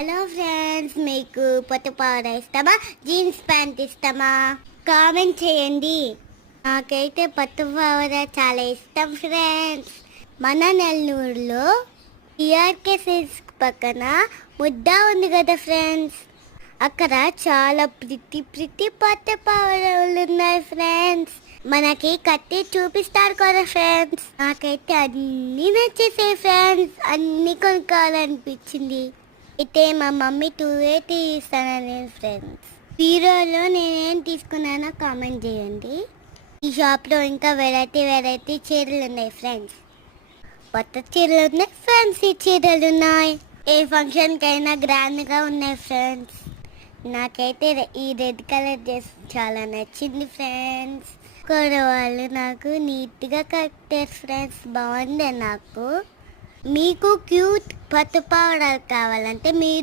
Hello friends, మీకు పొట్టు powder ఇష్టమా, జీన్స్ ప్యాంట్ ఇష్టమా? కామెంట్ చేయండి. నాకైతే పట్టు పౌడర్ చాలా ఇష్టం ఫ్రెండ్స్. మన నెల్లూరులో టీఆర్కే సిల్క్స్ పక్కన ముద్ద ఉంది కదా ఫ్రెండ్స్, అక్కడ చాలా ప్రిట్టి పట్టు పౌడర్లు ఉన్నాయి ఫ్రెండ్స్. మనకి కట్టి చూపిస్తారు కదా ఫ్రెండ్స్. నాకైతే అన్నీ నచ్చేసాయి ఫ్రెండ్స్, అన్నీ కొనుక్కోవాలనిపించింది. అయితే మా మమ్మీ 280 ఇస్తానని ఫ్రెండ్స్. హీరోలో నేనేం తీసుకున్నానో కామెంట్ చేయండి. ఈ షాప్లో ఇంకా వెరైటీ చీరలు ఉన్నాయి ఫ్రెండ్స్. కొత్త చీరలు ఉన్నాయి, ఫ్యాన్సీ చీరలు ఉన్నాయి. ఏ ఫంక్షన్కైనా గ్రాండ్గా ఉన్నాయి ఫ్రెండ్స్. నాకైతే ఈ రెడ్ కలర్ డ్రెస్ చాలా నచ్చింది ఫ్రెండ్స్. వాళ్ళు నాకు నీట్గా కట్టారు ఫ్రెండ్స్, బాగుంది నాకు. మీకు క్యూట్ పట్టు పౌడర్ కావాలంటే మీరు